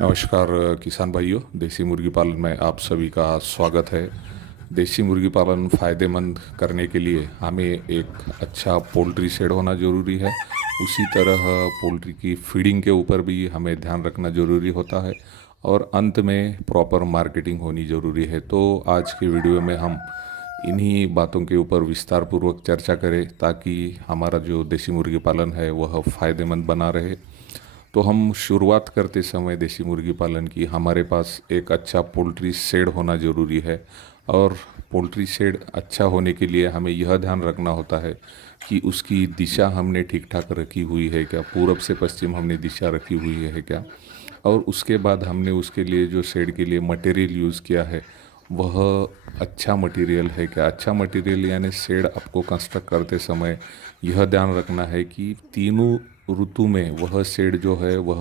नमस्कार किसान भाइयों, देसी मुर्गी पालन में आप सभी का स्वागत है। देसी मुर्गी पालन फ़ायदेमंद करने के लिए हमें एक अच्छा पोल्ट्री शेड होना ज़रूरी है। उसी तरह पोल्ट्री की फीडिंग के ऊपर भी हमें ध्यान रखना ज़रूरी होता है और अंत में प्रॉपर मार्केटिंग होनी ज़रूरी है। तो आज के वीडियो में हम इन्हीं बातों के ऊपर विस्तार पूर्वक चर्चा करें ताकि हमारा जो देसी मुर्गी पालन है वह फ़ायदेमंद बना रहे। तो हम शुरुआत करते समय देसी मुर्गी पालन की हमारे पास एक अच्छा पोल्ट्री शेड होना ज़रूरी है। और पोल्ट्री शेड अच्छा होने के लिए हमें यह ध्यान रखना होता है कि उसकी दिशा हमने ठीक ठाक रखी हुई है क्या, पूरब से पश्चिम हमने दिशा रखी हुई है क्या, और उसके बाद हमने उसके लिए जो शेड के लिए मटेरियल यूज़ किया है वह अच्छा मटेरियल है क्या। अच्छा मटेरियल यानी शेड आपको कंस्ट्रक्ट करते समय यह ध्यान रखना है कि तीनों ऋतु में वह शेड जो है वह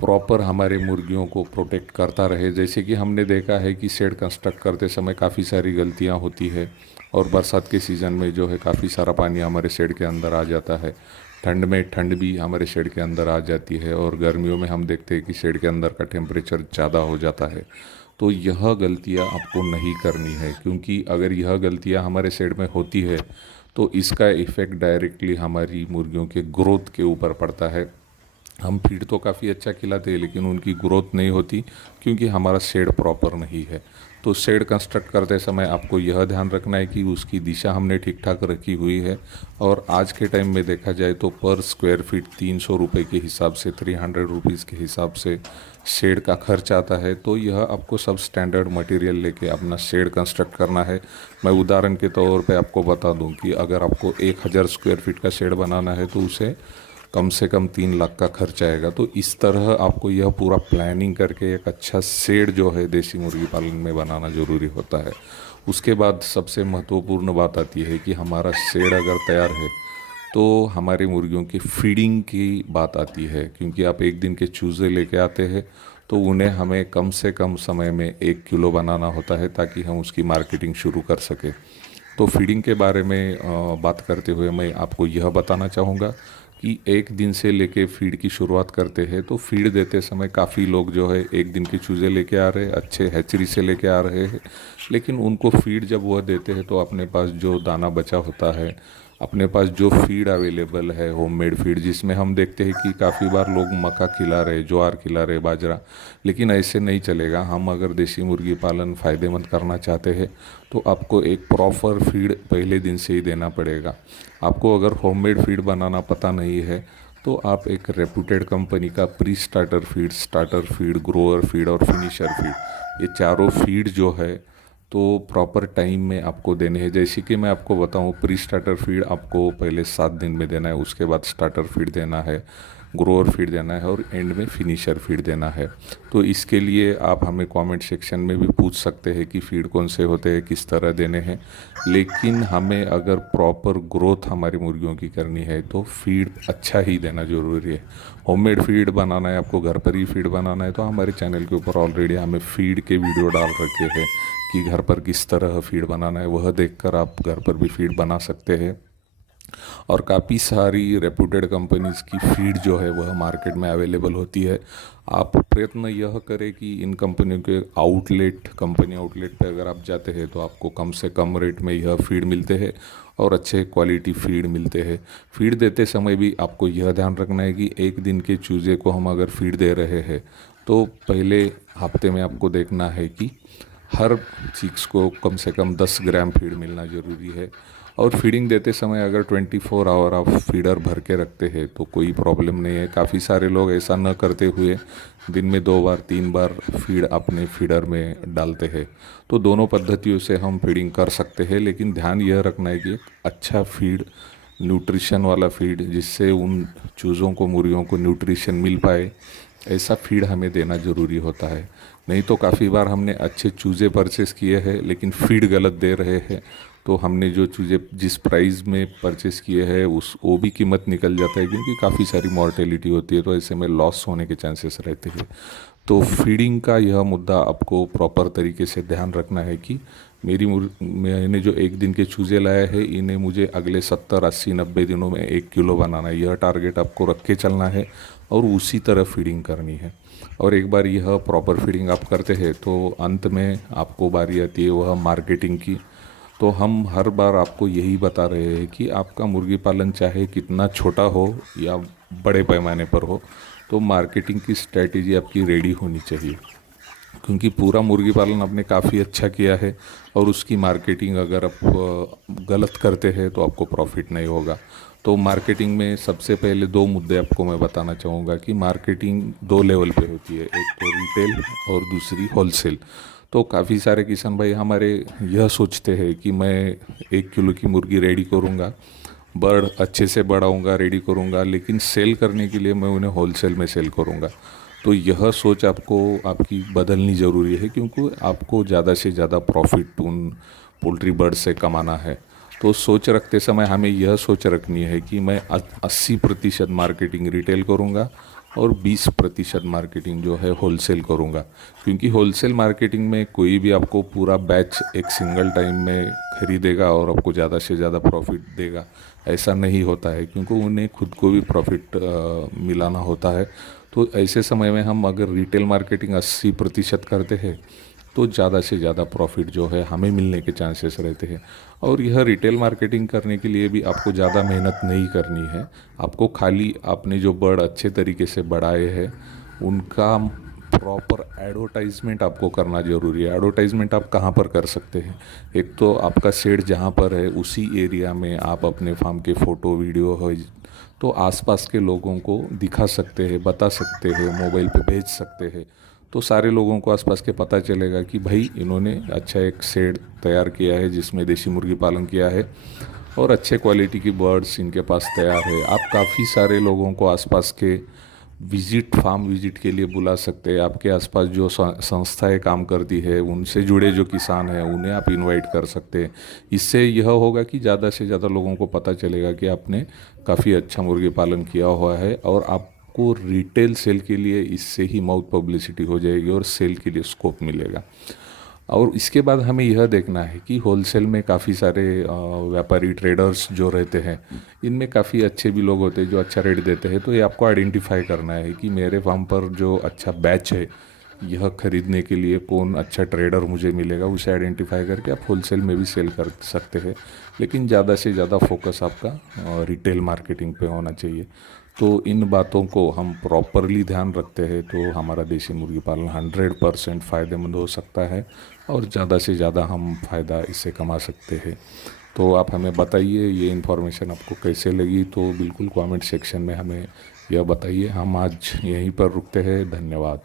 प्रॉपर हमारे मुर्गियों को प्रोटेक्ट करता रहे। जैसे कि हमने देखा है कि शेड कंस्ट्रक्ट करते समय काफ़ी सारी गलतियां होती है और बरसात के सीज़न में जो है काफ़ी सारा पानी हमारे शेड के अंदर आ जाता है। ठंड में ठंड भी हमारे शेड के अंदर आ जाती है और गर्मियों में हम देखते हैं कि शेड के अंदर का टेम्परेचर ज़्यादा हो जाता है। तो यह गलतियां आपको नहीं करनी है, क्योंकि अगर यह गलतियां हमारे शेड में होती है तो इसका इफ़ेक्ट डायरेक्टली हमारी मुर्गियों के ग्रोथ के ऊपर पड़ता है। हम फीड तो काफ़ी अच्छा खिलाते हैं लेकिन उनकी ग्रोथ नहीं होती क्योंकि हमारा शेड प्रॉपर नहीं है। तो शेड कंस्ट्रक्ट करते समय आपको यह ध्यान रखना है कि उसकी दिशा हमने ठीक ठाक रखी हुई है। और आज के टाइम में देखा जाए तो पर स्क्वायर फीट 300 रुपये के हिसाब से, 300 रुपीज़ के हिसाब से शेड का खर्च आता है। तो यह आपको सब स्टैंडर्ड मटेरियल लेके अपना शेड कंस्ट्रक्ट करना है। मैं उदाहरण के तौर पे आपको बता दूं कि अगर आपको 1000 स्क्वायर फीट का शेड बनाना है तो उसे कम से कम 3 लाख का खर्च आएगा। तो इस तरह आपको यह पूरा प्लानिंग करके एक अच्छा शेड जो है देसी मुर्गी पालन में बनाना ज़रूरी होता है। उसके बाद सबसे महत्वपूर्ण बात आती है कि हमारा शेड अगर तैयार है तो हमारे मुर्गियों की फीडिंग की बात आती है। क्योंकि आप एक दिन के चूज़े लेके आते हैं तो उन्हें हमें कम से कम समय में 1 किलो बनाना होता है ताकि हम उसकी मार्केटिंग शुरू कर सकें। तो फीडिंग के बारे में बात करते हुए मैं आपको यह बताना चाहूँगा कि एक दिन से लेके फीड की शुरुआत करते हैं तो फीड देते समय काफ़ी लोग जो है एक दिन के चूज़े लेके आ रहे हैं, अच्छे हैचरी से लेके आ रहे हैं, लेकिन उनको फीड जब वह देते हैं तो अपने पास जो दाना बचा होता है, अपने पास जो फीड अवेलेबल है होममेड फीड, जिसमें हम देखते हैं कि काफ़ी बार लोग मक्का खिला रहे, ज्वार खिला रहे, बाजरा, लेकिन ऐसे नहीं चलेगा। हम अगर देसी मुर्गी पालन फ़ायदेमंद करना चाहते हैं तो आपको एक प्रॉपर फीड पहले दिन से ही देना पड़ेगा। आपको अगर होममेड फीड बनाना पता नहीं है तो आप एक रेपुटेड कंपनी का pre starter feed, starter feed, grower feed और फिनिशर फीड, ये चारों फीड जो है तो प्रॉपर टाइम में आपको देने हैं। जैसे कि मैं आपको बताऊं, प्री स्टार्टर फीड आपको पहले 7 दिन में देना है, उसके बाद स्टार्टर फीड देना है, ग्रोअर फीड देना है और एंड में फिनिशर फीड देना है। तो इसके लिए आप हमें कमेंट सेक्शन में भी पूछ सकते हैं कि फीड कौन से होते हैं, किस तरह देने हैं। लेकिन हमें अगर प्रॉपर ग्रोथ हमारी मुर्गियों की करनी है तो फीड अच्छा ही देना ज़रूरी है। होममेड फीड बनाना है, आपको घर पर ही फीड बनाना है, तो हमारे चैनल के ऊपर ऑलरेडी हमें फीड के वीडियो डाल रखे हैं कि घर पर किस तरह फीड बनाना है। वह देखकर आप घर पर भी फीड बना सकते हैं। और काफ़ी सारी रेप्यूटेड कंपनीज़ की फीड जो है वह मार्केट में अवेलेबल होती है। आप प्रयत्न यह करें कि इन कंपनियों के कंपनी आउटलेट पे अगर आप जाते हैं तो आपको कम से कम रेट में यह फीड मिलते हैं और अच्छे क्वालिटी फीड मिलते हैं। फीड देते समय भी आपको यह ध्यान रखना है कि एक दिन के चूज़े को हम अगर फीड दे रहे हैं तो पहले हफ्ते में आपको देखना है कि हर चीक्स को कम से कम 10 ग्राम फीड मिलना ज़रूरी है। और फीडिंग देते समय अगर 24 आवर आप फीडर भर के रखते हैं तो कोई प्रॉब्लम नहीं है। काफ़ी सारे लोग ऐसा न करते हुए दिन में 2 बार 3 बार फीड अपने फीडर में डालते हैं। तो दोनों पद्धतियों से हम फीडिंग कर सकते हैं, लेकिन ध्यान यह रखना है कि एक अच्छा फीड, न्यूट्रिशन वाला फीड, जिससे उन चूज़ों को, मुर्गियों को न्यूट्रिशन मिल पाए, ऐसा फीड हमें देना ज़रूरी होता है। नहीं तो काफ़ी बार हमने अच्छे चूज़े परचेस किए हैं लेकिन फीड गलत दे रहे हैं, तो हमने जो चूज़े जिस प्राइस में परचेस किए हैं उस वो भी कीमत निकल जाता है, क्योंकि काफ़ी सारी मॉर्टेलिटी होती है, तो ऐसे में लॉस होने के चांसेस रहते हैं। तो फीडिंग का यह मुद्दा आपको प्रॉपर तरीके से ध्यान रखना है कि मैंने जो एक दिन के चूज़े लाए हैं इन्हें मुझे अगले 70 80 90 दिनों में 1 किलो बनाना है। यह टारगेट आपको रख के चलना है और उसी तरह फीडिंग करनी है। और एक बार यह प्रॉपर फीडिंग आप करते हैं तो अंत में आपको बारी आती है वह मार्केटिंग की। तो हम हर बार आपको यही बता रहे हैं कि आपका मुर्गी पालन चाहे कितना छोटा हो या बड़े पैमाने पर हो, तो मार्केटिंग की स्ट्रैटेजी आपकी रेडी होनी चाहिए। क्योंकि पूरा मुर्गी पालन आपने काफ़ी अच्छा किया है और उसकी मार्केटिंग अगर आप गलत करते हैं तो आपको प्रॉफिट नहीं होगा। तो मार्केटिंग में सबसे पहले दो मुद्दे आपको मैं बताना चाहूँगा कि मार्केटिंग दो लेवल पे होती है, एक तो रिटेल और दूसरी होलसेल। तो काफ़ी सारे किसान भाई हमारे यह सोचते हैं कि मैं 1 किलो की मुर्गी रेडी करूँगा, बर्ड अच्छे से बढ़ाऊँगा, रेडी करूँगा, लेकिन सेल करने के लिए मैं उन्हें होलसेल में सेल करूँगा। तो यह सोच आपको आपकी बदलनी ज़रूरी है, क्योंकि आपको ज़्यादा से ज़्यादा प्रॉफिट उन पोल्ट्री बर्ड से कमाना है। तो सोच रखते समय हमें यह सोच रखनी है कि मैं 80% मार्केटिंग रिटेल करूँगा और 20% मार्केटिंग जो है होलसेल करूँगा। क्योंकि होलसेल मार्केटिंग में कोई भी आपको पूरा बैच एक सिंगल टाइम में खरीदेगा और आपको ज़्यादा से ज़्यादा प्रॉफिट देगा, ऐसा नहीं होता है, क्योंकि उन्हें खुद को भी प्रॉफिट मिलाना होता है। तो ऐसे समय में हम अगर रिटेल मार्केटिंग 80% करते हैं तो ज़्यादा से ज़्यादा प्रॉफिट जो है हमें मिलने के चांसेस रहते हैं। और यह रिटेल मार्केटिंग करने के लिए भी आपको ज़्यादा मेहनत नहीं करनी है। आपको खाली आपने जो बर्ड अच्छे तरीके से बढ़ाए हैं उनका प्रॉपर एडवर्टाइजमेंट आपको करना ज़रूरी है। एडवर्टाइजमेंट आप कहाँ पर कर सकते हैं? एक तो आपका शेड जहाँ पर है उसी एरिया में आप अपने फार्म के फ़ोटो वीडियो है तो आसपास के लोगों को दिखा सकते हैं, बता सकते हैं, मोबाइल पे भेज सकते हैं। तो सारे लोगों को आसपास के पता चलेगा कि भाई इन्होंने अच्छा एक शेड तैयार किया है जिसमें देसी मुर्गी पालन किया है और अच्छे क्वालिटी की बर्ड्स इनके पास तैयार है। आप काफ़ी सारे लोगों को आसपास के फार्म विजिट के लिए बुला सकते हैं। आपके आसपास जो संस्थाएं काम करती है उनसे जुड़े जो किसान हैं उन्हें आप इनवाइट कर सकते हैं। इससे यह होगा कि ज़्यादा से ज़्यादा लोगों को पता चलेगा कि आपने काफ़ी अच्छा मुर्गी पालन किया हुआ है और आपको रिटेल सेल के लिए इससे ही माउथ पब्लिसिटी हो जाएगी और सेल के लिए स्कोप मिलेगा। और इसके बाद हमें यह देखना है कि होलसेल में काफ़ी सारे व्यापारी ट्रेडर्स जो रहते हैं इनमें काफ़ी अच्छे भी लोग होते हैं जो अच्छा रेट देते हैं। तो ये आपको आइडेंटिफाई करना है कि मेरे फार्म पर जो अच्छा बैच है यह खरीदने के लिए कौन अच्छा ट्रेडर मुझे मिलेगा, उसे आइडेंटिफाई करके आप होलसेल में भी सेल कर सकते हैं। लेकिन ज़्यादा से ज़्यादा फोकस आपका रिटेल मार्केटिंग पे होना चाहिए। तो इन बातों को हम प्रॉपरली ध्यान रखते हैं तो हमारा देसी मुर्गी पालन 100% फ़ायदेमंद हो सकता है और ज़्यादा से ज़्यादा हम फ़ायदा इससे कमा सकते हैं। तो आप हमें बताइए ये इन्फॉर्मेशन आपको कैसे लगी, तो बिल्कुल कमेंट सेक्शन में हमें यह बताइए। हम आज यहीं पर रुकते हैं। धन्यवाद।